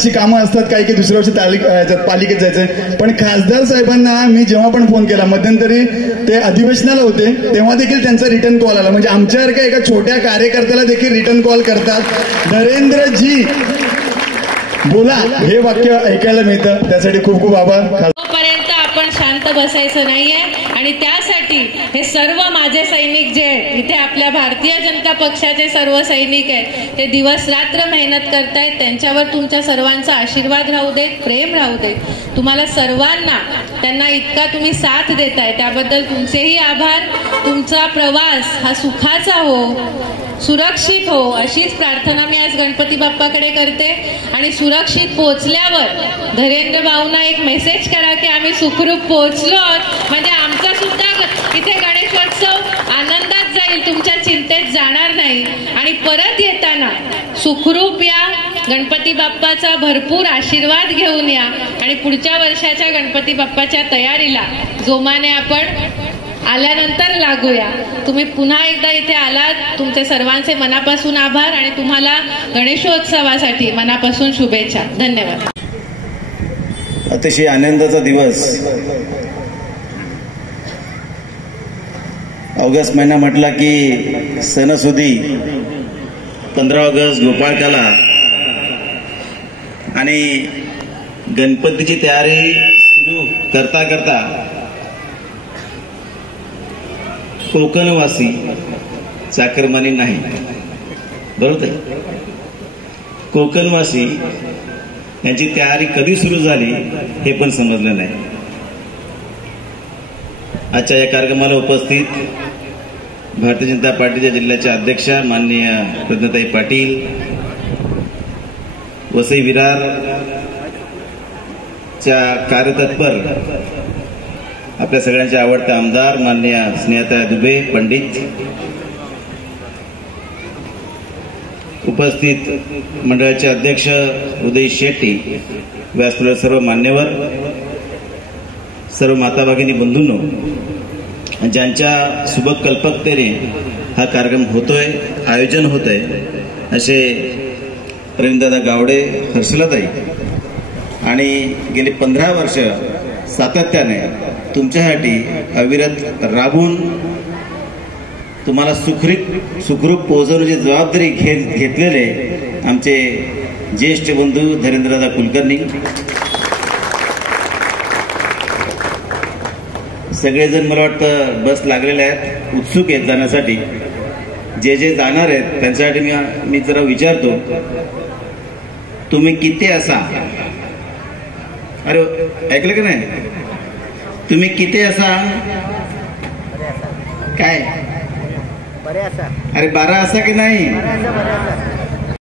अशी कामं असतात, काही काही दुसऱ्या वर्षी पालिकेत जायचं. पण खासदार साहेबांना मी जेव्हा पण फोन केला, मध्यंतरी ते अधिवेशनाला होते तेव्हा देखील त्यांचा रिटर्न कॉल आला. म्हणजे आमच्यासारख्या एका छोट्या कार्यकर्त्याला देखील रिटर्न कॉल करतात. नरेंद्रजी बोला, हे वाक्य ऐकायला मिळतं. त्यासाठी खूप खूप आभार. तोपर्यंत आपण शांत बसायचं नाहीये आणि त्यासाठी हे सर्व माझे सैनिक जे इथे आपल्या भारतीय जनता पक्षाचे सर्व सैनिक आहेत ते दिवस रात्र मेहनत करतायत. त्यांच्यावर तुमच्या सर्वांचा आशीर्वाद राहू देत, प्रेम राहू देत. तुम्हाला सर्वांना त्यांना इतका तुम्ही साथ देताय त्याबद्दल तुमचेही आभार. तुमचा प्रवास हा सुखाचा हो, सुरक्षित हो अशीच प्रार्थना मी आज गणपती बाप्पाकडे करते. आणि सुरक्षित पोहोचल्यावर धैर्येंद्र भाऊंना एक मेसेज करा की आम्ही सुखरूप पोहोचलो आहोत, म्हणजे आमचा सुद्धा इथे गणेशोत्सव आनंदात जाईल, तुमच्या चिंतेत जाणार नाही. आणि परत येताना सुखरूप या, गणपती बाप्पाचा भरपूर आशीर्वाद घेऊन या आणि पुढच्या वर्षाच्या गणपती बाप्पाच्या तयारीला जोमाने आपण आल्यानंतर लागूया. तुम्ही पुन्हा एकदा इथे आलात, तुमचे सर्वांचे मनापासून आभार आणि तुम्हाला गणेशोत्सवासाठी मनापासून शुभेच्छा. धन्यवाद. अतिशय आनंदाचा दिवस. ऑगस्ट महिना म्हटला की सणसुदी, 15 ऑगस्ट गोपाळकाला आणि गणपतीची तयारी सुरू करता करता कोकणवासी चाकरमानी नाही, बरोबर आहे. कोकणवासी यांची तयारी कधी सुरू झाली हे पण समजलं नाही. आजच्या या कार्यक्रमाला उपस्थित भारतीय जनता पार्टीच्या जिल्ह्याच्या अध्यक्षा माननीय प्रज्ञाताई पाटील, वसई विरारच्या कार्यतत्पर आपल्या सगळ्यांचे आवडते आमदार माननीय स्नेहताई दुबे पंडित, उपस्थित मंडळाचे अध्यक्ष उदय शेट्टी, व्यासपीठावर सर्व मान्यवर, सर्व माता भगिनी बंधूंनो, ज्यांच्या सुबक कल्पकतेने हा कार्यक्रम होतोय, आयोजन होतंय, असे रवींद्रदादा गावडे, हर्षलाताई आणि गेली 15 वर्ष सातत्याने तुमच्यासाठी अविरत राबून तुम्हाला सुखरूप पोहोचवण्याची जबाबदारी घेतलेले आमचे ज्येष्ठ बंधू धैर्येंद्रदादा कुलकर्णी, सगळेजण मला वाटतं बस लागलेले आहेत, उत्सुक आहेत जाण्यासाठी. जे जे जाणार आहेत त्यांच्यासाठी मी जरा विचारतो, तुम्ही किती असा, अरे ऐकलं का नाही, तुम्ही किती असा काय, अरे 12 असा की नाही,